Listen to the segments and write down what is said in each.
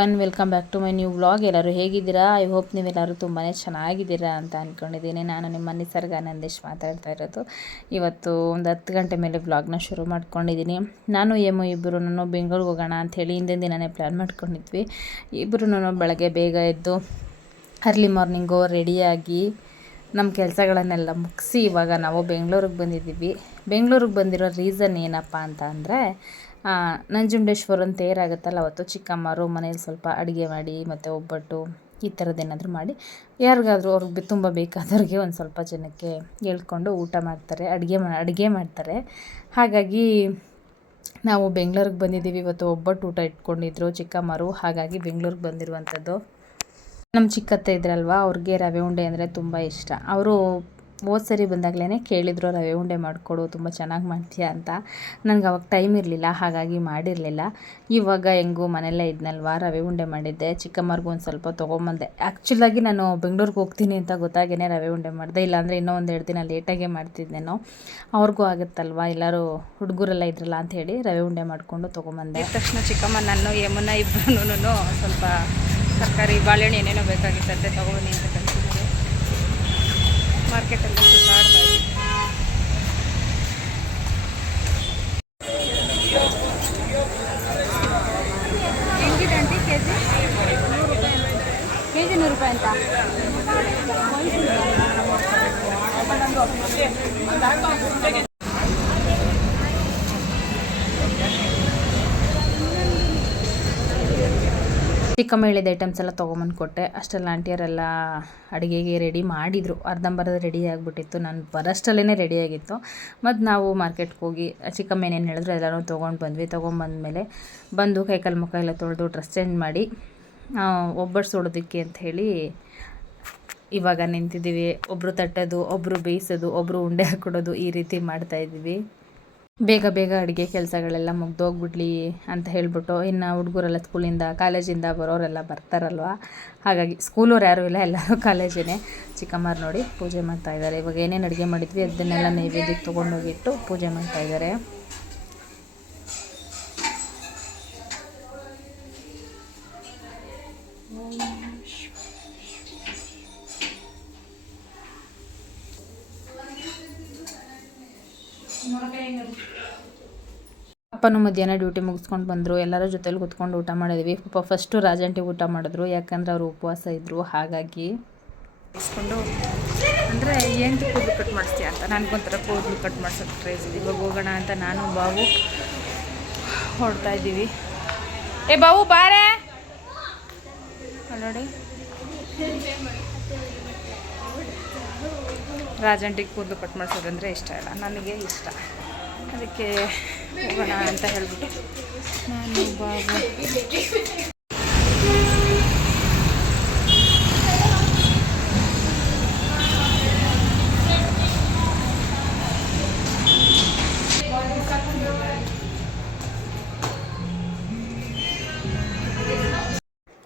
One welcome back to my new vlog ಎಲ್ಲರೂ ಹೇಗಿದ್ದೀರಾ? I hope ನೀವೆಲ್ಲರೂ ತುಂಬಾ ಚೆನ್ನಾಗಿದ್ದೀರಾ ಅಂತ ಅಂದ್ಕೊಂಡಿದ್ದೀನಿ ನಾನು ನಿಮ್ಮ ನಿಸರ್ಗ ನಂದೇಶ್ ಮಾತಾಡ್ತಾ ಇರೋದು. ಇವತ್ತು ಒಂದು ಹತ್ತು ಗಂಟೆ ಮೇಲೆ ವ್ಲಾಗ್ನ ಶುರು ಮಾಡ್ಕೊಂಡಿದ್ದೀನಿ. ನಾನು ಏಮೋ ಇಬ್ಬರು ನಾನು ಬೆಂಗಳೂರಿಗೆ ಹೋಗೋಣ ಅಂಥೇಳಿ ಹಿಂದಿನ ದಿನನೇ ಪ್ಲ್ಯಾನ್ ಮಾಡ್ಕೊಂಡಿದ್ವಿ. ಇಬ್ಬರು ಬೆಳಗ್ಗೆ ಬೇಗ ಎದ್ದು ಅರ್ಲಿ ಮಾರ್ನಿಂಗು ರೆಡಿಯಾಗಿ ನಮ್ಮ ಕೆಲಸಗಳನ್ನೆಲ್ಲ ಮುಗಿಸಿ ಇವಾಗ ನಾವು ಬೆಂಗಳೂರಿಗೆ ಬಂದಿದ್ದೀವಿ. ಬೆಂಗಳೂರಿಗೆ ಬಂದಿರೋ ರೀಸನ್ ಏನಪ್ಪ ಅಂತ ಅಂದರೆ ನಂಜುಂಡೇಶ್ವರನ ತೇರಾಗುತ್ತಲ್ಲ ಅವತ್ತು. ಚಿಕ್ಕಮ್ಮರು ಮನೇಲಿ ಸ್ವಲ್ಪ ಅಡುಗೆ ಮಾಡಿ, ಮತ್ತು ಒಬ್ಬಟ್ಟು ಈ ಥರದ್ದೇನಾದರೂ ಮಾಡಿ. ಯಾರಿಗಾದರೂ ಅವ್ರಿಗೆ ತುಂಬ ಬೇಕಾದವ್ರಿಗೆ ಒಂದು ಸ್ವಲ್ಪ ಜನಕ್ಕೆ ಹೇಳ್ಕೊಂಡು ಊಟ ಮಾಡ್ತಾರೆ, ಅಡುಗೆ ಮಾ, ಅಡುಗೆ ಮಾಡ್ತಾರೆ. ಹಾಗಾಗಿ ನಾವು ಬೆಂಗ್ಳೂರಿಗೆ ಬಂದಿದ್ದೀವಿ. ಇವತ್ತು ಒಬ್ಬಟ್ಟು ಊಟ ಇಟ್ಕೊಂಡಿದ್ರು ಚಿಕ್ಕಮ್ಮರು. ಹಾಗಾಗಿ ಬೆಂಗ್ಳೂರಿಗೆ ಬಂದಿರುವಂಥದ್ದು ನಮ್ಮ ಚಿಕ್ಕತ್ತೆ ಇದ್ರಲ್ವ, ಅವ್ರಿಗೆ ರವೆ ಉಂಡೆ ಅಂದರೆ ತುಂಬ ಇಷ್ಟ. ಅವರು ಹೋದ ಸರಿ ಬಂದಾಗಲೇ ಕೇಳಿದ್ರು, ರವೆ ಉಂಡೆ ಮಾಡಿಕೊಡು, ತುಂಬ ಚೆನ್ನಾಗಿ ಮಾಡ್ತೀಯ? ಅಂತ. ನನಗೆ ಅವಾಗ ಟೈಮ್ ಇರಲಿಲ್ಲ, ಹಾಗಾಗಿ ಮಾಡಿರಲಿಲ್ಲ. ಇವಾಗ ಹೆಂಗೂ ಮನೆಯಲ್ಲೇ ಇದ್ನಲ್ವ, ರವೆ ಉಂಡೆ ಮಾಡಿದ್ದೆ. ಚಿಕ್ಕಮ್ಮರಿಗೂ ಒಂದು ಸ್ವಲ್ಪ ತೊಗೊಂಬಂದೆ. ಆ್ಯಕ್ಚುಲಾಗಿ ನಾನು ಬೆಂಗಳೂರಿಗೆ ಹೋಗ್ತೀನಿ ಅಂತ ಗೊತ್ತಾಗೇ ರವೆ ಉಂಡೆ ಮಾಡಿದೆ. ಇಲ್ಲಾಂದರೆ ಇನ್ನೂ ಒಂದು ಎರಡು ದಿನ ಲೇಟಾಗೆ ಮಾಡ್ತಿದ್ದೇನೋ ಅವ್ರಿಗೂ ಆಗುತ್ತಲ್ವ, ಎಲ್ಲರೂ ಹುಡುಗರೆಲ್ಲ ಇದ್ರಲ್ಲ ಅಂತ ಹೇಳಿ ರವೆ ಉಂಡೆ ಮಾಡಿಕೊಂಡು ತೊಗೊಂಬಂದೆ. ತಕ್ಷಣ ಚಿಕ್ಕಮ್ಮ ನಾನು ಯಮುನ ಇಬ್ಬರೂ ಸ್ವಲ್ಪ ತರಕಾರಿ, ಬಾಳೆಹಣ್ಣು ಏನೇನೋ ಬೇಕಾಗಿತ್ತಂತೆ ಅಂತ ಕಳಿಸಿದ್ರು ಮಾರ್ಕೆಟಲ್ಲಿ ಸುತ್ತಾಡ್ತಾ ಇದ್ವಿ. ಹೆಂಗಿದೆ aunty K G K G ನೂರು ರೂಪಾಯಿ ಅಂತ. ಚಿಕ್ಕಮ್ಮ ಹೇಳಿದ ಐಟಮ್ಸ್ ಎಲ್ಲ ತೊಗೊಂಬಂದು ಕೊಟ್ಟೆ. ಅಷ್ಟೆಲ್ಲ ಆಂಟಿಯರೆಲ್ಲ ಅಡುಗೆಗೆ ರೆಡಿ ಮಾಡಿದರು. ಅರ್ಧಂಬರ್ಧ ರೆಡಿ ಆಗಿಬಿಟ್ಟಿತ್ತು. ನಾನು ಬರೋಷ್ಟಲ್ಲೇ ರೆಡಿಯಾಗಿತ್ತು ಮತ್ತು ನಾವು ಮಾರ್ಕೆಟ್ಗೆ ಹೋಗಿ, ಚಿಕ್ಕಮ್ಮ ಏನೇನು ಹೇಳಿದ್ರು ಎಲ್ಲರೂ ತೊಗೊಂಡು ಬಂದ್ವಿ. ತೊಗೊಂಬಂದ್ಮೇಲೆ ಬಂದು ಕೈಕಾಲು ಮುಖ ಎಲ್ಲ ತೊಳೆದು ಡ್ರೆಸ್ ಚೇಂಜ್ ಮಾಡಿ ಒಬ್ಬರು ಸುಡೋದಕ್ಕೆ ಅಂತ ಹೇಳಿ ಇವಾಗ ನಿಂತಿದ್ದೀವಿ. ಒಬ್ಬರು ತಟ್ಟೋದು ಒಬ್ಬರು ಬೇಯಿಸೋದು ಒಬ್ಬರು ಉಂಡೆ ಹಾಕ್ಕೊಡೋದು ಈ ರೀತಿ ಮಾಡ್ತಾಯಿದ್ದೀವಿ ಬೇಗ ಬೇಗ ಅಡುಗೆ ಕೆಲಸಗಳೆಲ್ಲ ಮುಗ್ದೋಗ್ಬಿಡ್ಲಿ ಅಂತ ಹೇಳಿಬಿಟ್ಟು ಇನ್ನು ಹುಡುಗರೆಲ್ಲ ಸ್ಕೂಲಿಂದ, ಕಾಲೇಜಿಂದ ಬರೋರೆಲ್ಲ ಬರ್ತಾರಲ್ವ? ಹಾಗಾಗಿ ಸ್ಕೂಲವ್ರು ಯಾರೂ ಇಲ್ಲ, ಎಲ್ಲರೂ ಕಾಲೇಜೇ ಚಿಕ್ಕಮ್ಮರು ನೋಡಿ ಪೂಜೆ ಮಾಡ್ತಾಯಿದ್ದಾರೆ ಇವಾಗ ಏನೇನು ಅಡುಗೆ ಮಾಡಿದ್ವಿ, ಅದನ್ನೆಲ್ಲ ನೈವೇದ್ಯಕ್ಕೆ ತೊಗೊಂಡೋಗಿಟ್ಟು ಪೂಜೆ ಮಾಡ್ತಾ ಅಪ್ಪನೂ ಮಧ್ಯಾಹ್ನ ಡ್ಯೂಟಿ ಮುಗಿಸ್ಕೊಂಡು ಬಂದರು. ಎಲ್ಲರ ಜೊತೆಲಿ ಕೂತ್ಕೊಂಡು ಊಟ ಮಾಡಿದ್ವಿ. ಪಾಪ ಫಸ್ಟು ರಾಜಂಟಿ ಊಟ ಮಾಡಿದ್ರು. ಯಾಕಂದ್ರೆ ಅವರು ಉಪವಾಸ ಇದ್ದರು ಹಾಗಾಗಿ ಮುಗಿಸ್ಕೊಂಡು ಅಂದರೆ ಏನು ಕೂದಲು ಕಟ್ ಮಾಡಿಸ್ತೀಯ ಅಂತ? ನನಗೊಂಥರ ಕೂದಲು ಕಟ್ ಮಾಡ್ಸೋಕ್ಕೆ ಟ್ರೈ ಇದೆ ಇವಾಗ ಹೋಗೋಣ ಅಂತ ನಾನು, ಬಾವು ಹೊಡ್ತಾ ಇದ್ದೀವಿ. ಏ ಬಾವು ಬಾರೆ ನೋಡಿ ರಾಜಂಟಿಗೆ ಕೂದಲು ಕಟ್ ಮಾಡಿಸೋದಂದರೆ ಇಷ್ಟ ಇಲ್ಲ. ನನಗೆ ಇಷ್ಟ. ಅದಕ್ಕೆ ಹೋಗೋಣ ಅಂತ ಹೇಳ್ಬಿಟ್ಟು. ನಾನು ಬಾಬು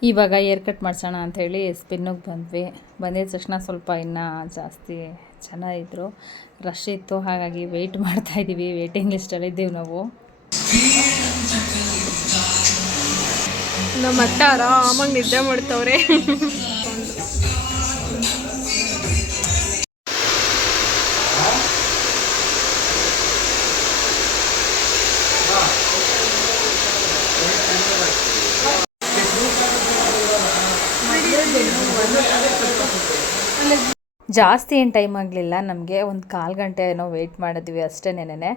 ಇವಾಗ ಏರ್ ಕಟ್ ಮಾಡ್ಸೋಣ ಅಂಥೇಳಿ ಸ್ಪಿನ್ನಿಗೆ ಬಂದ್ವಿ. ಬಂದಿದ ತಕ್ಷಣ ಸ್ವಲ್ಪ ಇನ್ನೂ ಜಾಸ್ತಿ ಜನ ಇದ್ದರು ರಶ್ ಇತ್ತು, ಹಾಗಾಗಿ ವೆಯ್ಟ್ ಮಾಡ್ತಾಯಿದ್ದೀವಿ ವೇಟಿಂಗ್ ಲಿಸ್ಟಲ್ಲಿದ್ದೀವಿ ನಾವು. ನಮ್ಮ ಅತ್ತ ಆರಾಮಾಗಿ ನಿದ್ದೆ ಮಾಡ್ತವ್ರೆ. ಜಾಸ್ತಿ ಏನು ಟೈಮ್ ಆಗಲಿಲ್ಲ. ನಮಗೆ ಒಂದು ಕಾಲು ಗಂಟೆ ಏನೋ ವೆಯ್ಟ್ ಮಾಡಿದ್ವಿ ಅಷ್ಟೇ ನೆನೆ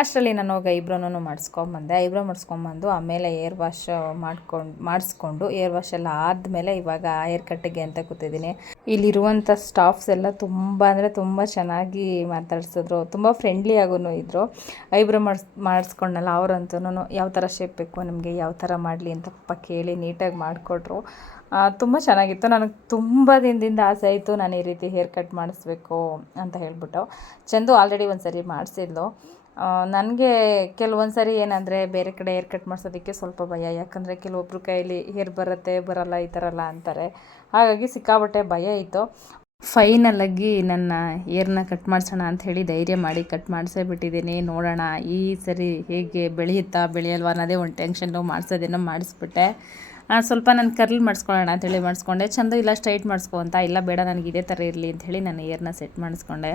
ಅಷ್ಟರಲ್ಲಿ ನಾನು ಹೋಗಿ ಐಬ್ರೋನೂ ಮಾಡಿಸ್ಕೊಂಬಂದೆ ಐಬ್ರೋ ಮಾಡಿಸ್ಕೊಂಬಂದು ಆಮೇಲೆ ಏರ್ ವಾಶ್ ಮಾಡ್ಕೊಂಡು, ಮಾಡಿಸ್ಕೊಂಡು ಏರ್ ವಾಶ್ ಎಲ್ಲ ಆದಮೇಲೆ ಇವಾಗ ಏರ್ ಕಟ್ಟಿಗೆ ಅಂತ ಕೂತಿದ್ದೀನಿ. ಇಲ್ಲಿರುವಂಥ ಸ್ಟಾಫ್ಸ್ ಎಲ್ಲ ತುಂಬ ಅಂದರೆ ತುಂಬ ಚೆನ್ನಾಗಿ ಮಾತಾಡ್ಸಿದ್ರು. ತುಂಬ ಫ್ರೆಂಡ್ಲಿ ಆಗೂ ಇದ್ದರು ಐಬ್ರೋ ಮಾಡಿಸ್ ಮಾಡಿಸ್ಕೊಂಡಲ್ಲ ಅವರಂತೂ ಯಾವ ಥರ ಶೇಪ್ ಬೇಕು, ನಿಮಗೆ ಯಾವ ಥರ ಮಾಡಲಿ ಅಂತ ಕೇಳಿ ನೀಟಾಗಿ ಮಾಡಿಕೊಟ್ರು. ತುಂಬ ಚೆನ್ನಾಗಿತ್ತು. ನನಗೆ ತುಂಬ ದಿನದಿಂದ ಆಸೆ ಆಯಿತು ನಾನು ಈ ರೀತಿ ಹೇರ್ ಕಟ್ ಮಾಡಿಸ್ಬೇಕು ಅಂತ ಹೇಳ್ಬಿಟ್ಟು. ಚಂದು ಆಲ್ರೆಡಿ ಒಂದು ಸರಿ ಮಾಡಿಸಿದ್ಲು ನನಗೆ ಕೆಲವೊಂದು ಸರಿ ಏನಂದರೆ ಬೇರೆ ಕಡೆ ಹೇರ್ ಕಟ್ ಮಾಡಿಸೋದಕ್ಕೆ ಸ್ವಲ್ಪ ಭಯ. ಯಾಕಂದರೆ ಕೆಲವೊಬ್ರು ಕೈಯಲ್ಲಿ ಹೇರ್ ಬರುತ್ತೆ, ಬರಲ್ಲ, ಈ ಥರ ಎಲ್ಲ ಅಂತಾರೆ. ಹಾಗಾಗಿ ಸಿಕ್ಕಾಬಟ್ಟೆ ಭಯ ಇತ್ತು. ಫೈನಲಾಗಿ ನನ್ನ ಏರ್ನ ಕಟ್ ಮಾಡಿಸೋಣ ಅಂತ ಹೇಳಿ ಧೈರ್ಯ ಮಾಡಿ ಕಟ್ ಮಾಡಿಸೇ ಬಿಟ್ಟಿದ್ದೀನಿ. ನೋಡೋಣ ಈ ಸರಿ ಹೇಗೆ ಬೆಳೆಯುತ್ತಾ, ಬೆಳೆಯಲ್ವಾ ಅನ್ನೋದೇ ಒಂದು ಟೆನ್ಷನ್ನು ಮಾಡಿಸೋದೇನೋ ಮಾಡಿಸ್ಬಿಟ್ಟೆ. ಸ್ವಲ್ಪ ನಾನು ಕರ್ಲ್ ಮಾಡಿಸ್ಕೊಳ್ಳೋಣ ಅಂತೇಳಿ ಮಾಡಿಸ್ಕೊಂಡೆ. ಚಂದ ಇಲ್ಲ, ಸ್ಟ್ರೈಟ್ ಮಾಡಿಸ್ಕೊಂತ ಇಲ್ಲ, ಬೇಡ, ನನಗೆ ಇದೇ ಥರ ಇರಲಿ ಅಂಥೇಳಿ ನಾನು ಏರ್ನ ಸೆಟ್ ಮಾಡಿಸ್ಕೊಂಡೆ.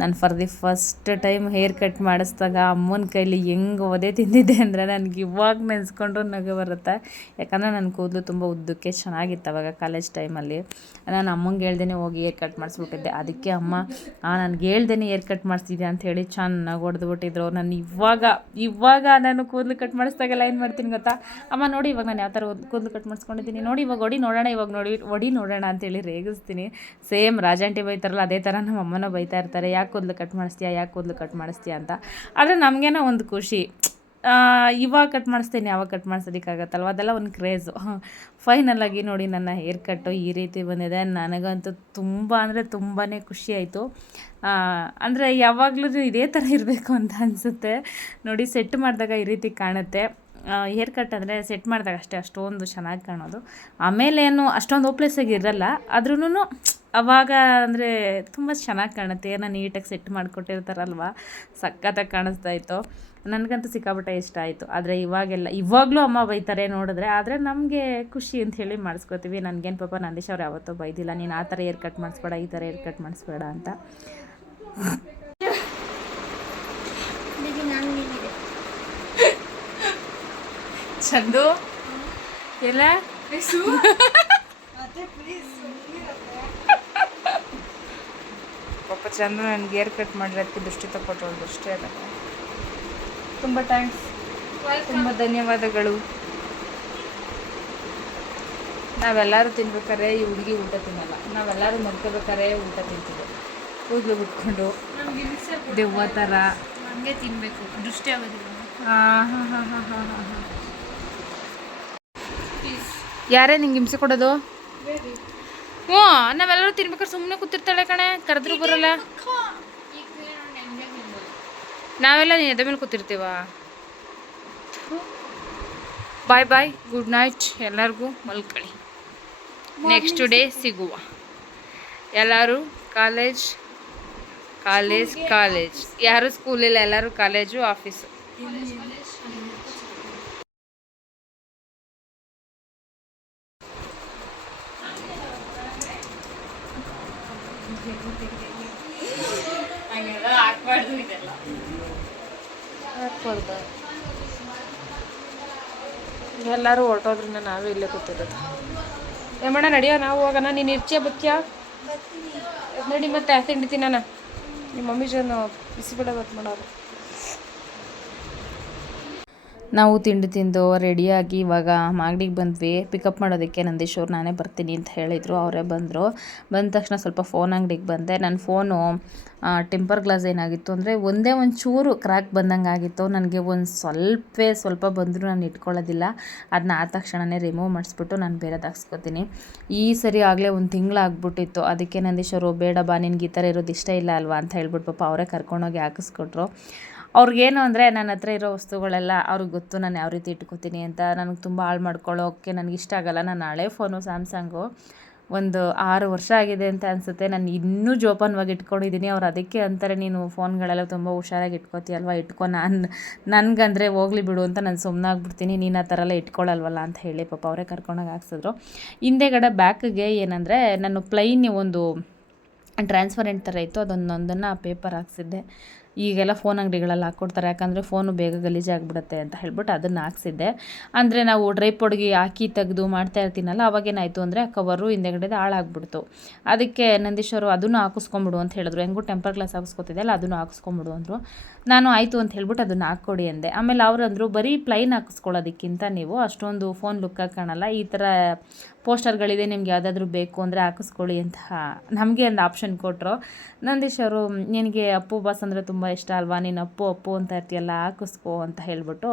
ನಾನು for the first time hair cut ಮಾಡಿಸ್ದಾಗ ಅಮ್ಮನ ಕೈಲಿ ಹೆಂಗೆ ಒದೆ ತಿಂದಿದ್ದೆ ಅಂದರೆ ನನಗೆ ಇವಾಗ ನೆನೆಸ್ಕೊಂಡ್ರು ನಗು ಬರುತ್ತೆ. ಯಾಕಂದರೆ ನನ್ನ ಕೂದಲು ತುಂಬ ಉದ್ದಕ್ಕೆ ಚೆನ್ನಾಗಿತ್ತು ಅವಾಗ ಕಾಲೇಜ್ ಟೈಮಲ್ಲಿ ನಾನು ಅಮ್ಮಂಗೆ ಹೇಳ್ದೇ ಹೋಗಿ ಹೇರ್ ಕಟ್ ಮಾಡಿಸ್ಬಿಟ್ಟಿದ್ದೆ. ಅದಕ್ಕೆ ಅಮ್ಮ ನನಗೆ ಹೇಳ್ದೇ ಹೇರ್ ಕಟ್ ಮಾಡಿಸಿದ್ದೆ ಅಂತ ಹೇಳಿ ಚೆನ್ನಾಗಿ ಹೊಡೆದ್ಬಿಟ್ಟಿದ್ರು ನಾನು ಇವಾಗ ಇವಾಗ ನಾನು ಕೂದಲು ಕಟ್ ಮಾಡಿಸ್ದಾಗೆಲ್ಲ ಏನು ಮಾಡ್ತೀನಿ ಗೊತ್ತಾ? ಅಮ್ಮ ನೋಡಿ ಇವಾಗ ನಾನು ಯಾವ ಥರ ಕೂದಲು ಕಟ್ ಮಾಡಿಸ್ಕೊಂಡಿದ್ದೀನಿ. ನೋಡಿ, ಇವಾಗ ಒಡಿ ನೋಡೋಣ, ಇವಾಗ ನೋಡಿ, ಒಡಿ ನೋಡೋಣ ಅಂತೇಳಿ ರೇಗಿಸ್ತೀನಿ. ಸೇಮ್ ರಾಜಾಂಟಿ ಬೈತಾರಲ್ಲ, ಅದೇ ಥರ ನಮ್ಮ ಅಮ್ಮನ ಬೈತಾ ಇರ್ತಾರೆ. ಯಾಕೆ ಕೂದಲು ಕಟ್ ಮಾಡಿಸ್ತೀಯಾ, ಯಾಕೆ ಕೂದಲು ಕಟ್ ಮಾಡಿಸ್ತೀಯಾ ಅಂತ. ಆದರೆ ನಮಗೇನೋ ಒಂದು ಖುಷಿ. ಇವಾಗ ಕಟ್ ಮಾಡಿಸ್ತೀನಿ ಯಾವಾಗ ಕಟ್ ಮಾಡಿಸೋದಕ್ಕಾಗತ್ತಲ್ವ? ಅದೆಲ್ಲ ಒಂದು ಕ್ರೇಜು. ಫೈನಲ್ ಆಗಿ ನೋಡಿ ನನ್ನ ಹೇರ್ ಕಟ್ಟು ಈ ರೀತಿ ಬಂದಿದೆ. ನನಗಂತೂ ತುಂಬ ಅಂದರೆ ತುಂಬಾ ಖುಷಿ ಆಯಿತು. ಅಂದರೆ ಯಾವಾಗಲೂ ಇದೇ ಥರ ಇರಬೇಕು ಅಂತ ಅನಿಸುತ್ತೆ. ನೋಡಿ ಸೆಟ್ ಮಾಡಿದಾಗ ಈ ರೀತಿ ಕಾಣುತ್ತೆ. ಹೇರ್ ಕಟ್ ಅಂದರೆ ಸೆಟ್ ಮಾಡಿದಾಗ ಅಷ್ಟೇ ಅಷ್ಟೊಂದು ಚೆನ್ನಾಗಿ ಕಾಣೋದು. ಆಮೇಲೆ ಏನು, ಅಷ್ಟೊಂದು ಹೋಪ್ಲೆಸ್ಸಾಗಿ ಇರಲ್ಲ ಆದ್ರೂ ಅವಾಗ ಅಂದರೆ ತುಂಬ ಚೆನ್ನಾಗಿ ಕಾಣುತ್ತೆ. ಏನೋ ನೀಟಾಗಿ ಸೆಟ್ ಮಾಡಿಕೊಟ್ಟಿರ್ತಾರಲ್ವ? ಸಖತ್ತಾಗಿ ಕಾಣಿಸ್ತಾ ಇತ್ತು. ನನಗಂತೂ ಸಿಕ್ಕಾಪಟ್ಟೆ ಇಷ್ಟ ಆಯಿತು. ಆದರೆ ಇವಾಗೆಲ್ಲ, ಇವಾಗಲೂ ಅಮ್ಮ ಬೈತಾರೆ ನೋಡಿದ್ರೆ, ಆದರೆ ನಮಗೆ ಖುಷಿ ಅಂತ ಹೇಳಿ ಮಾಡಿಸ್ಕೊತೀವಿ. ನನಗೇನು ಪಾಪ ನಂದೀಶ್ ಅವ್ರು ಯಾವತ್ತೂ ಬೈದಿಲ್ಲ. ನೀನು ಆ ಥರ ಏರ್ ಕಟ್ ಮಾಡಿಸ್ಬೇಡ, ಈ ಥರ ಏರ್ ಕಟ್ ಮಾಡಿಸ್ಬೇಡ ಅಂತ. ಚಂದು ಎಲ್ಲ ಪಾಪ ಚಂದು ನಾನು ಗೇರ್ ಕಟ್ ಮಾಡಿರೋದಕ್ಕೆ ದೃಷ್ಟಿ ತಗೊಟ್ಟೋಳು ಅಷ್ಟೇ ಅಲ್ಲ. ತುಂಬ ಥ್ಯಾಂಕ್ಸ್ ತುಂಬ ಧನ್ಯವಾದಗಳು. ನಾವೆಲ್ಲರೂ ತಿನ್ಬೇಕಾದ್ರೆ ಈ ಹುಡುಗಿ ಊಟ ತಿನ್ನಲ್ಲ. ನಾವೆಲ್ಲರೂ ಮಲ್ಕೋಬೇಕಾದ್ರೆ ಊಟ ತಿಂತೀವಿ. ಕೂದಲು ಬಿಟ್ಕೊಂಡು ದೆವ್ವ ಥರ ಹಂಗೆ ತಿನ್ನಬೇಕು ದೃಷ್ಟಿ ಆಗೋದಿಲ್ಲ. ಹಾಂ ಹಾಂ ಹಾಂ ಹಾಂ ಹಾಂ ಹಾಂ ಹಾಂ. ಯಾರೇ ನಿಂಗೆ ಹಿಂಸೆ ಕೊಡೋದು? ಹ್ಞೂ ನಾವೆಲ್ಲರೂ ತಿನ್ಬೇಕಾದ್ರೆ ಸುಮ್ಮನೆ ಕೂತಿರ್ತಾಳೆ ಕಣೆ ಕರೆದ್ರು ಬರಲ್ಲ. ನಾವೆಲ್ಲ ನೀನು ಎದೆ ಮೇಲೆ ಕೂತಿರ್ತೀವ? ಬಾಯ್ ಬಾಯ್ ಗುಡ್ ನೈಟ್ ಎಲ್ಲರಿಗೂ ಮಲ್ಕೊಳ್ಳಿ. ನೆಕ್ಸ್ಟ್ ಡೇ ಸಿಗುವ. ಎಲ್ಲರೂ ಕಾಲೇಜ್ ಕಾಲೇಜ್ ಕಾಲೇಜ್ ಯಾರು ಸ್ಕೂಲಿಲ್ಲ ಎಲ್ಲರೂ ಕಾಲೇಜು ಆಫೀಸು ಹಾಕ್ಬಾರ್ದು. ಎಲ್ಲರೂ ಹೊರಟೋದ್ರಿಂದ ನಾವೇ ಇಲ್ಲೇ ಕೂತಿರೋದು. ಏಮಣ್ಣ ನಡಿಯೋ ನಾವು ಹೋಗೋಣ. ನೀನು ಇರ್ಚಿಯ ಬತ್ತಿಯ? ನಡಿ ಮತ್ತೆ, ತಿಂಡಿ ತಿನ್ನೋಣ. ನಿಮ್ಮ ಮಮ್ಮಿ ಜನ ಬಿಸಿಬೇಳೆ ಬತ್ ಮಾಡೋರು. ನಾವು ತಿಂಡಿ ತಿಂದು ರೆಡಿಯಾಗಿ ಇವಾಗ ಮಾಗಡಿಗೆ ಬಂದ್ವಿ. ಪಿಕಪ್ ಮಾಡೋದಕ್ಕೆ ನಂದೀಶ್ ಅವ್ರು ನಾನೇ ಬರ್ತೀನಿ ಅಂತ ಹೇಳಿದರು. ಅವರೇ ಬಂದರು. ಬಂದ ತಕ್ಷಣ ಸ್ವಲ್ಪ ಫೋನ್ ಅಂಗಡಿಗೆ ಬಂದೆ. ನನ್ನ ಫೋನು ಟೆಂಪರ್ ಗ್ಲಾಸ್ ಏನಾಗಿತ್ತು ಅಂದರೆ ಒಂದೇ ಒಂದು ಚೂರು ಕ್ರ್ಯಾಕ್ ಬಂದಂಗೆ ಆಗಿತ್ತು. ನನಗೆ ಒಂದು ಸ್ವಲ್ಪ ಸ್ವಲ್ಪ ಬಂದರೂ ನಾನು ಇಟ್ಕೊಳ್ಳೋದಿಲ್ಲ. ಅದನ್ನ ಆದ ತಕ್ಷಣವೇ ರಿಮೂವ್ ಮಾಡಿಸ್ಬಿಟ್ಟು ನಾನು ಬೇರೆ ಹಾಕ್ಸ್ಕೊತೀನಿ ಈ ಸರಿ ಆಗಲೇ ಒಂದು ತಿಂಗಳಾಗ್ಬಿಟ್ಟಿತ್ತು. ಅದಕ್ಕೆ ನಂದೀಶ್ ಅವರು ಬೇಡ ಬಾ ನಿನ್ಗೆ ಈ ಥರ ಇರೋದು ಇಷ್ಟ ಇಲ್ಲ ಅಲ್ವಾ? ಅಂತ ಹೇಳ್ಬಿಟ್ಟು ಪಾಪ ಅವರೇ ಕರ್ಕೊಂಡೋಗಿ ಹಾಕಿಸ್ಕೊಟ್ರು. ಅವ್ರಿಗೇನು ಅಂದರೆ ನನ್ನ ಹತ್ರ ಇರೋ ವಸ್ತುಗಳೆಲ್ಲ ಅವ್ರಿಗೆ ಗೊತ್ತು, ನಾನು ಯಾವ ರೀತಿ ಇಟ್ಕೋತೀನಿ ಅಂತ. ನನಗೆ ತುಂಬ ಹಾಳು ಮಾಡ್ಕೊಳ್ಳೋಕ್ಕೆ ನನಗೆ ಇಷ್ಟ ಆಗಲ್ಲ. ನಾನು ಹಳೆ ಫೋನು ಸ್ಯಾಮ್ಸಂಗು ಒಂದು ಆರು ವರ್ಷ ಆಗಿದೆ ಅಂತ ಅನಿಸುತ್ತೆ. ನಾನು ಇನ್ನೂ ಜೋಪಾನವಾಗಿ ಇಟ್ಕೊಂಡಿದ್ದೀನಿ ಅವ್ರು ಅದಕ್ಕೆ ಅಂತಾರೆ, ನೀನು ಫೋನ್ಗಳೆಲ್ಲ ತುಂಬ ಹುಷಾರಾಗಿ ಇಟ್ಕೋತೀಯಲ್ವ? ಇಟ್ಕೊ. ನಾನು, ನನಗಂದರೆ ಹೋಗ್ಲಿ ಬಿಡು ಅಂತ ನಾನು ಸುಮ್ಮನಾಗ್ಬಿಡ್ತೀನಿ ನೀನು ಆ ಥರ ಎಲ್ಲ ಇಟ್ಕೊಳ್ಳಲ್ವಲ್ಲ ಅಂತ ಹೇಳಿ ಪಾಪ ಅವರೇ ಕರ್ಕೊಂಡೋಗಿ ಹಾಕ್ಸಿದ್ರು. ಹಿಂದೆಗಡೆ ಬ್ಯಾಕ್ಗೆ ಏನಂದರೆ, ನಾನು ಪ್ಲೈನ್ ಒಂದು ಟ್ರಾನ್ಸ್ಪರೆಂಟ್ ಥರ ಇತ್ತು. ಅದೊಂದೊಂದನ್ನು ಪೇಪರ್ ಹಾಕ್ಸಿದ್ದೆ. ಈಗೆಲ್ಲ ಫೋನ್ ಅಂಗಡಿಗಳಲ್ಲಿ ಹಾಕ್ಕೊಡ್ತಾರೆ. ಯಾಕಂದರೆ ಫೋನು ಬೇಗ ಗಲೀಜಾಗ್ಬಿಡುತ್ತೆ ಅಂತ ಹೇಳ್ಬಿಟ್ಟು ಅದನ್ನು ಹಾಕ್ಸಿದ್ದೆ. ಅಂದರೆ ನಾವು ಡ್ರೈ ಪೊಡ್ಗಿ ಹಾಕಿ ತೆಗೆದು ಮಾಡ್ತಾ ಇರ್ತೀನಲ್ಲ, ಅವಾಗೇನಾಯಿತು ಅಂದರೆ ಆ ಕವರು ಹಿಂದೆಗಡೆದು ಹಾಳಾಗ್ಬಿಡ್ತು. ಅದಕ್ಕೆ ನಂದೀಶವರು ಅದನ್ನು ಹಾಕಿಸ್ಕೊಂಬಿಡು ಅಂತ ಹೇಳಿದ್ರು. ಹೆಂಗೂ ಟೆಂಪರ್ ಗ್ಲಾಸ್ ಹಾಕಿಸ್ಕೊತಿದ್ದೆಲ್ಲ ಅದನ್ನು ಹಾಕಿಸ್ಕೊಂಬಿಡು ಅಂದರು. ನಾನು ಆಯಿತು ಅಂತ ಹೇಳ್ಬಿಟ್ಟು ಅದನ್ನು ಹಾಕ್ಕೊಡಿ ಅಂದೆ. ಆಮೇಲೆ ಅವ್ರು ಅಂದರು, ಬರೀ ಪ್ಲೈನ್ ಹಾಕಿಸ್ಕೊಳ್ಳೋದಕ್ಕಿಂತ ನೀವು ಅಷ್ಟೊಂದು ಫೋನ್ ಲುಕ್ಕಾಗಿ ಕಾಣಲ್ಲ ಈ ಥರ ಪೋಸ್ಟರ್ಗಳಿದೆ, ನಿಮ್ಗೆ ಯಾವುದಾದ್ರೂ ಬೇಕು ಅಂದರೆ ಹಾಕಿಸ್ಕೊಳ್ಳಿ ಅಂತ ನಮಗೆ ಒಂದು ಆಪ್ಷನ್ ಕೊಟ್ಟರು ನಂದೀಶ್ ಅವರು, ನಿನಗೆ ಅಪ್ಪು ಬಾಸ್ ಅಂದರೆ ತುಂಬ ಇಷ್ಟ ಅಲ್ವಾ? ನೀನು ಅಪ್ಪು ಅಪ್ಪು ಅಂತ ಇರ್ತೀಯಲ್ಲ, ಹಾಕಿಸ್ಕೋ ಅಂತ ಹೇಳ್ಬಿಟ್ಟು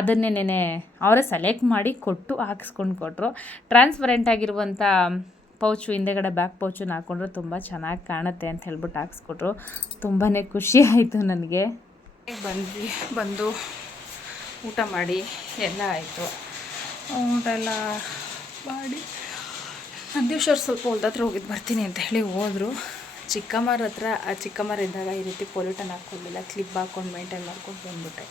ಅದನ್ನೇ ನೆನೆ ಅವರೇ ಸೆಲೆಕ್ಟ್ ಮಾಡಿ ಕೊಟ್ಟು ಹಾಕಿಸ್ಕೊಂಡು ಕೊಟ್ಟರು ಟ್ರಾನ್ಸ್ಪರೆಂಟ್ ಆಗಿರುವಂಥ ಪೌಚು ಹಿಂದೆಗಡೆ ಬ್ಯಾಕ್ ಪೌಚನ್ನು ಹಾಕ್ಕೊಂಡ್ರೆ ತುಂಬ ಚೆನ್ನಾಗಿ ಕಾಣುತ್ತೆ ಅಂತ ಹೇಳ್ಬಿಟ್ಟು ಹಾಕಿಸ್ಕೊಟ್ರು. ತುಂಬಾ ಖುಷಿ ಆಯಿತು ನನಗೆ. ಬಂದ್ವಿ, ಬಂದು ಊಟ ಮಾಡಿ ಎಲ್ಲ ಆಯಿತು. ಊಟ ಎಲ್ಲ ಮಾಡಿ. ಸಂದೇಶ್ ಅವ್ರು ಸ್ವಲ್ಪ ಹೊಲ್ದತ್ರ ಹೋಗಿದ್ದು ಬರ್ತೀನಿ ಅಂತ ಹೇಳಿ ಹೋದರು. ಚಿಕ್ಕಮ್ಮರ ಹತ್ರ, ಆ ಚಿಕ್ಕಮ್ಮರ ಇದ್ದಾಗ ಈ ರೀತಿ ಪೊಲ್ಯೂಟನ್ ಹಾಕ್ಕೊಡ್ಲಿಲ್ಲ ಕ್ಲಿಪ್ ಹಾಕ್ಕೊಂಡು ಮೇಂಟೈನ್ ಮಾಡ್ಕೊಂಡು ಬಂದ್ಬಿಟ್ಟೆ.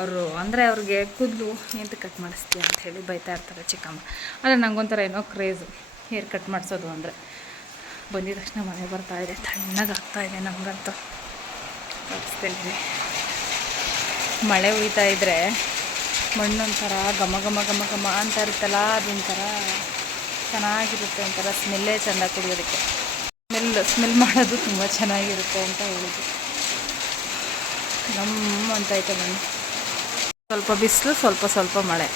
ಅವರು ಅಂದರೆ ಅವ್ರಿಗೆ ಕೂದಲು ಎಂತ ಕಟ್ ಮಾಡಿಸ್ತೀಯ? ಅಂತ ಹೇಳಿ ಬೈತಾ ಇರ್ತಾರೆ ಚಿಕ್ಕಮ್ಮ. ಆದರೆ ನನಗೊಂಥರ ಏನೋ ಕ್ರೇಜು ಹೇರ್ ಕಟ್ ಮಾಡಿಸೋದು ಅಂದರೆ. ಬಂದಿದ ತಕ್ಷಣ ಮಳೆ ಬರ್ತಾ ಇದೆ, ತಣ್ಣಗೆ ಆಗ್ತಾ ಇದೆ ನಮಗಂತೂ ಮಳೆ ಉಯ್ತಾ ಇದ್ದರೆ ಮಣ್ಣೊಂಥರ, ಘಮ ಘಮ ಘಮ ಘಮ ಅಂತ ಇರುತ್ತಲ್ಲ, ಅದೊಂಥರ ಚೆನ್ನಾಗಿರುತ್ತೆ ಒಂಥರ ಸ್ಮೆಲ್ಲೇ ಚೆಂದ ಕುಡಿಯೋದಕ್ಕೆ. ಸ್ಮೆಲ್ ಸ್ಮೆಲ್ ಮಾಡೋದು ತುಂಬ ಚೆನ್ನಾಗಿರುತ್ತೆ ಅಂತ ಹೇಳಿದ್ರು. ನಮ್ಮ ಅಂತೈತೆ ಮಣ್ಣು. ಸ್ವಲ್ಪ ಬಿಸಿಲು, ಸ್ವಲ್ಪ ಸ್ವಲ್ಪ ಮಳೆ.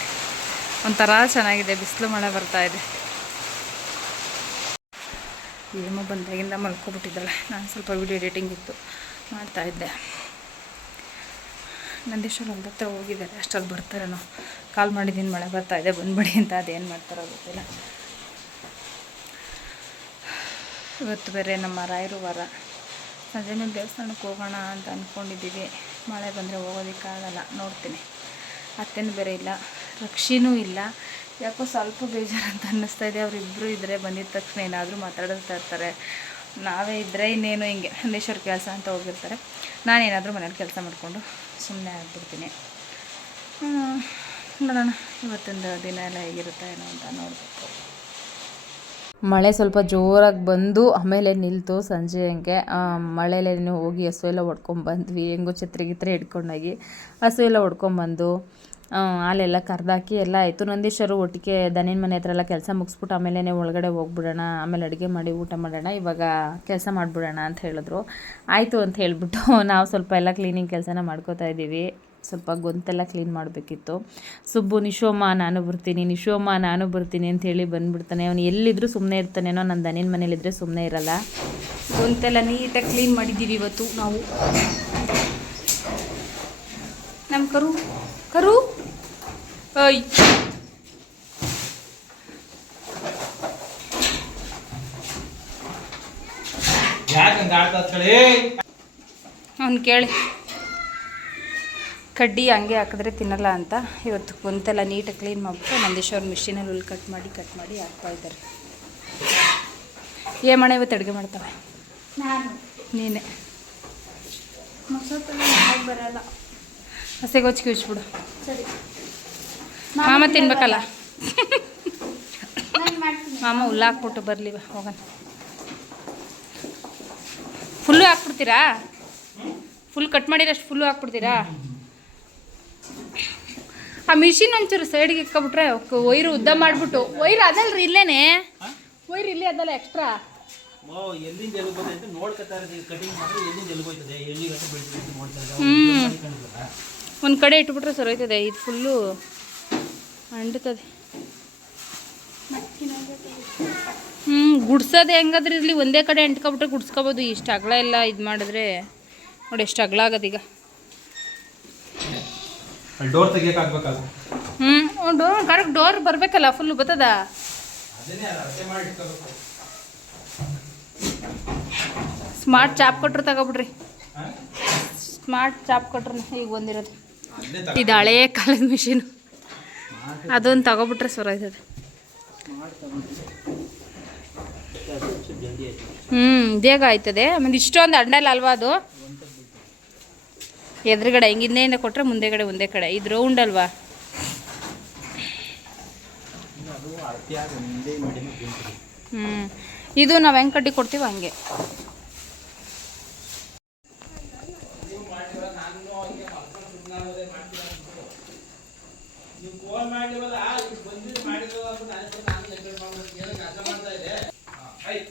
ಒಂಥರ ಚೆನ್ನಾಗಿದೆ, ಬಿಸಿಲು ಮಳೆ ಬರ್ತಾ ಇದೆ. ಏನೋ ಬಂದಾಗಿಂದ ಮಲ್ಕೊಬಿಟ್ಟಿದ್ದಾಳೆ. ನಾನು ಸ್ವಲ್ಪ ವಿಡಿಯೋ ಎಡಿಟಿಂಗ್ ಇತ್ತು. ಮಾಡ್ತಾಯಿದ್ದೆ ನಂದೀಶ್ವರ ಹೊಲ್ದ ಹತ್ರ ಹೋಗಿದ್ದಾರೆ. ಅಷ್ಟಲ್ಲಿ ಬರ್ತಾರೇನೋ. ಕಾಲ್ ಮಾಡಿದ್ದೀನಿ, ಮಳೆ ಬರ್ತಾ ಇದೆ, ಬಂದ್ಬಿಡಿ ಅಂತ ಅದೇನು ಮಾಡ್ತಾರೋ ಗೊತ್ತಿಲ್ಲ. ಇವತ್ತು ಬೇರೆ ನಮ್ಮ ರಾಯರು ವಾರ. ಸಂಜೆ ಮೇಲೆ ದೇವಸ್ಥಾನಕ್ಕೆ ಹೋಗೋಣ ಅಂತ ಅಂದ್ಕೊಂಡಿದ್ದೀವಿ ಮಳೆ ಬಂದರೆ ಹೋಗೋದಕ್ಕಾಗಲ್ಲ ನೋಡ್ತೀನಿ. ಅತ್ತೇನು ಬೇರೆ ಇಲ್ಲ, ರಕ್ಷಿನೂ ಇಲ್ಲ. ಯಾಕೋ ಸ್ವಲ್ಪ ಬೇಜಾರು ಅಂತ ಅನ್ನಿಸ್ತಾ ಇದೆ. ಅವರಿಬ್ಬರು ಇದ್ದರೆ ಬಂದಿದ ತಕ್ಷಣ ಏನಾದರೂ ಮಾತಾಡಿಸ್ತಾ ಇರ್ತಾರೆ. ನಾವೇ ಇದ್ದರೆ ಇನ್ನೇನು ಹಿಂಗೆ ನಂದೇಶ್ವರ ಕೆಲಸ ಅಂತ ಹೋಗಿರ್ತಾರೆ. ನಾನೇನಾದರೂ ಮನೇಲಿ ಕೆಲಸ ಮಾಡಿಕೊಂಡು ಸುಮ್ಮನೆ ಆಗ್ಬಿಡ್ತೀನಿ. ನೋಡೋಣ ಇವತ್ತಿಂದು ದಿನ ಎಲ್ಲ ಹೇಗಿರುತ್ತೆ ಏನೋ ಅಂತ ನೋಡಬೇಕು. ಮಳೆ ಸ್ವಲ್ಪ ಜೋರಾಗಿ ಬಂದು ಆಮೇಲೆ ನಿಲ್ತು ಸಂಜೆ ಹಂಗೆ. ಮಳೆಲೇನು ಹೋಗಿ ಹಸು ಎಲ್ಲ ಹೊಡ್ಕೊಂಬಂದ್ವಿ. ಹೆಂಗೋ ಛತ್ರಿ ಗಿತ್ರಿ ಹಿಡ್ಕೊಂಡೋಗಿ ಹಸು ಎಲ್ಲ ಹೊಡ್ಕೊಂಬಂದು ಹಾಲೆಲ್ಲ ಕರ್ದಾಕಿ ಎಲ್ಲ ಆಯಿತು. ನಂದೀಶ್ವರು ಒಟ್ಟಿಗೆ ದನಿನ ಮನೆ ಹತ್ರ ಎಲ್ಲ ಕೆಲಸ ಮುಗಿಸ್ಬಿಟ್ಟು ಆಮೇಲೆ ಒಳಗಡೆ ಹೋಗ್ಬಿಡೋಣ, ಆಮೇಲೆ ಅಡುಗೆ ಮಾಡಿ ಊಟ ಮಾಡೋಣ, ಇವಾಗ ಕೆಲಸ ಮಾಡಿಬಿಡೋಣ ಅಂತ ಹೇಳಿದ್ರು. ಆಯಿತು ಅಂತ ಹೇಳಿಬಿಟ್ಟು ನಾವು ಸ್ವಲ್ಪ ಎಲ್ಲ ಕ್ಲೀನಿಂಗ್ ಕೆಲಸನ ಮಾಡ್ಕೋತಾ ಇದ್ದೀವಿ. ಸ್ವಲ್ಪ ಗೊಂತೆಲ್ಲ ಕ್ಲೀನ್ ಮಾಡಬೇಕಿತ್ತು. ಸುಬ್ಬು, ನಿಶೋಮ, ನಾನು ಬರ್ತೀನಿ, ನಿಶೋಮ, ನಾನು ಬರ್ತೀನಿ ಅಂತ ಹೇಳಿ ಬಂದ್ಬಿಡ್ತಾನೆ. ಅವನು ಎಲ್ಲಿದ್ದರೂ ಸುಮ್ಮನೆ ಇರ್ತಾನೇನೋ ನನ್ನ ದನಿನ ಮನೇಲಿದ್ದರೆ ಸುಮ್ಮನೆ ಇರಲ್ಲ. ಗೊಂತೆಲ್ಲ ನೀಟಾಗಿ ಕ್ಲೀನ್ ಮಾಡಿದ್ದೀವಿ ಇವತ್ತು ನಾವು. ನಮ್ಮ ಕರು. ಕಡೆ ಅವ್ನು ಕೇಳಿ. ಕಡ್ಡಿ ಹಂಗೆ ಹಾಕಿದ್ರೆ ತಿನ್ನಲ್ಲ ಅಂತ. ಇವತ್ತು ಕುಂತೆಲ್ಲ ನೀಟಾಗಿ ಕ್ಲೀನ್ ಮಾಡಿಬಿಟ್ಟು ನಂದೀಶ್ವರ್ ಮಿಷಿನಲ್ಲಿ ಹುಲ್ ಕಟ್ ಮಾಡಿ ಕಟ್ ಮಾಡಿ ಹಾಕ್ತಾ ಇದ್ದಾರೆ. ಏ ಮಣೆ ಇವತ್ತು ಅಡುಗೆ ಮಾಡ್ತಾವೆ? ನೀನೆ. ಬರಲ್ಲ. ಹಸೆಗೆ ಹೊಚ್ಕೆ ಉಚ್ಬಿಡು ಸರಿ. ಮಾಮ ತಿನ್ಬೇಕಲ್ಲ? ನಾನು ಮಾಡ್ತೀನಿ. ಮಾಮ ಹುಲ್ಲು ಹಾಕ್ಬಿಟ್ಟು ಬರಲಿ ಹೋಗೋಣ. ಫುಲ್ಲು ಹಾಕ್ಬಿಡ್ತೀರಾ? ಫುಲ್ ಕಟ್ ಮಾಡಿರಷ್ಟು ಫುಲ್ಲು ಹಾಕ್ಬಿಡ್ತೀರಾ? ಆ ಮಿಷಿನ್ ಒಂಚೂರು ಸೈಡ್ಗೆ ಇಕ್ಕೊಬಿಟ್ರೆ ವೈರು ಉದ್ದ ಮಾಡಿಬಿಟ್ಟು ವೈರ್ ಅದಲ್ರಿ ಇಲ್ಲೇನೆ? ವೈರ್ ಇಲ್ಲೇ ಅದಲ್ಲ ಎಕ್ಸ್ಟ್ರಾ ಒಂದು ಕಡೆ ಇಟ್ಬಿಟ್ರೆ ಸರೋಯ್ತದೆ ಇದು ಫುಲ್ಲು ಅಂಡ್ತದೆ ಹ್ಞೂ ಗುಡ್ಸೋದು ಹೆಂಗಾದ್ರೆ ಇರಲಿ. ಒಂದೇ ಕಡೆ ಅಂಟ್ಕೊಬಿಟ್ರೆ ಗುಡ್ಸ್ಕೊಬೋದು. ಇಷ್ಟು ಅಗಲ ಎಲ್ಲ ಇದು ಮಾಡಿದ್ರೆ ನೋಡಿ ಎಷ್ಟು ಅಗಲ ಆಗೋದೀಗ ಅಲ್ಲಿ ಡೋರ್ ತೆಗಿಯಕ್ಕೆ ಆಗ್ಬೇಕಲ್ಲ ಹ್ಞೂ ಡೋರ್ ಕರೆಕ್ಟ್ ಡೋರ್ ಬರಬೇಕಲ್ಲ ಫುಲ್ಲು ಇಟ್ಕೋಬೇಕು. ಸ್ಮಾರ್ಟ್ ಚಾಪ್ ಕೊಟ್ರು ತಗೊಬಿಡ್ರಿ. ಸ್ಮಾರ್ಟ್ ಚಾಪ್ ಕೊಟ್ರು ಈಗ ಬಂದಿರೋದು. ಇದು ಹಳೆಯ ಕಾಲದ ಮಿಷಿನು ಅದೊಂದು ತಗೊಬಿಟ್ರೆ ಸರೋಯ್ತದೆ ಆಯ್ತದೆ. ಆಯ್ತು ಹ್ಞೂ ಬೇಗ ಆಯ್ತದೆ. ಆಮೇಲೆ ಇಷ್ಟೊಂದು ಅಂಡಲ್ ಅಲ್ವಾ ಅದು? ಎದುರುಗಡೆ ಹಿಂಗೆ ಹಿಂದೆಯಿಂದ ಮುಂದೆ ಮುಂದೆಗಡೆ ಒಂದೇ ಕಡೆ. ಇದು ರೌಂಡ್ ಅಲ್ವಾ? ಹ್ಞೂ ಇದು ನಾವು ಹೆಂಗೆ ಕಟ್ಟಿ ಕೊಡ್ತೀವಿ ಹಂಗೆ ನೀವು ಫೋನ್ ಮಾಡಿವಲ್ಲ ಬಂದಿದ್ದು ಮಾಡಿದ್ರು ಅಂತ ನಾನು ನಾನು ನೆಗ್ಲೆಕ್ಟ್ ಮಾಡ್ಬಿಟ್ಟು ಏನಕ್ಕೆ ಅರ್ಥ ಮಾಡ್ತಾ ಇದೆ ಆಯ್ತು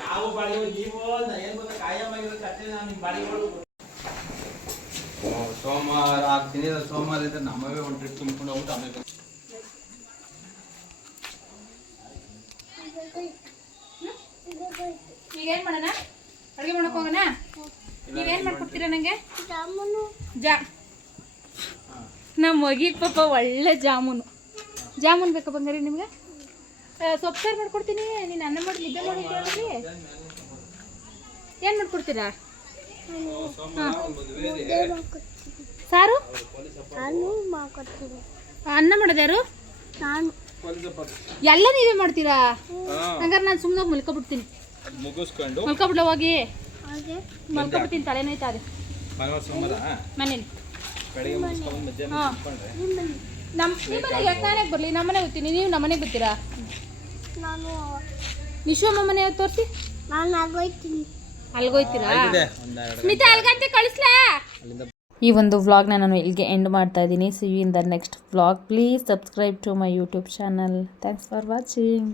ಯಾವ ಬಾಡಿಗೆ ನೀವು ಏನ್ ಗೊತ್ತಾ ಕಾಯಂ ಆಗಿರೋ ಕಟ್ಟೆ ನಾನು ನಿಮ್ಮ ಬಾಡಿಗೆಗಳು ಸೋಮವಾರ ಆಗ್ತೀನಿ ಸೋಮವಾರದಿಂದ ನಮ್ಮವೇ ಒಂದು ಟ್ರಿಪ್ ತುಂಬಿಕೊಂಡು ಹೋಗ್ಬಿಟ್ಟು ಆಮೇಲೆ ಬರ್ತೀನಿ. ಈಗ ಏನು ಮಾಡೋಣ? ಅಡುಗೆ ಮಾಡಕ್ ಹೋಗೋಣ? ನೀವೇನು ಮಾಡ್ಕೊಡ್ತೀರಾ ನನಗೆ ಜಾ. ನಮ್ಮ ಮಗಿಗೆ ಪಾಪ ಒಳ್ಳೆ ಜಾಮೂನು. ಜಾಮೂನ್ ಬೇಕಾ ಬಂಗಾರಿ ನಿಮ್ಗೆ? ಸೊಪ್ಪು ಸಾರು ಮಾಡ್ಕೊಡ್ತೀನಿ. ನೀನು ಅನ್ನ ಮಾಡಿ ನಿದ್ದೆ ಮಾಡಿ ಏನು ಮಾಡ್ಕೊಡ್ತೀರಾ? ಸಾರು? ಅನ್ನ ಮಾಡೋದು ಯಾರು? ಎಲ್ಲ ನೀವೇ ಮಾಡ್ತೀರಾ? ಹಂಗಾರೆ ನಾನು ಸುಮ್ಮನೆ ಮಲ್ಕೊಬಿಡ್ತೀನಿ. ಮುಗಿಸ್ಕೊಂಡು ಮಲ್ಕೊಬಿಡ್ಲ ಹೋಗಿ? ಮಲ್ಕೊಬಿಡ್ತೀನಿ ತಲೆನೋಯ್ತಾ ಅದು ಮನೇಲಿ. ನಮ್ಮ ನಿಮ್ಮ ಮನೆಗೆ ಯಾಕೆ ನಾನೇ ಬರಲಿ ನಮ್ಮ ಮನೆಗೆ ಬರ್ತೀನಿ ನೀವು ನಮ್ಮ ಮನೆಗೆ ಬರ್ತೀರಾ? ನಾನು ವಿಶ್ವಮ್ಮ ಮನೆ ತೋರಿಸಿ? ನಾನು ಆಗೋಯ್ತೀನಿ ಅಲ್ಗೋಯ್ತೀರಾ ಇದೆ ಒಂದೆರಡು ಸ್ಮಿತಾ ಅಲ್ಗಂತೆ ಕಳಿಸ್ಲಾ? ಅಲ್ಲಿಂದ ಈ ಒಂದು ವ್ಲಾಗ್ನ ನಾನು ಇಲ್ಲಿಗೆ ಎಂಡ್ ಮಾಡ್ತಾ ಇದ್ದೀನಿ. See you in the next vlog please subscribe to my YouTube channel thanks for watching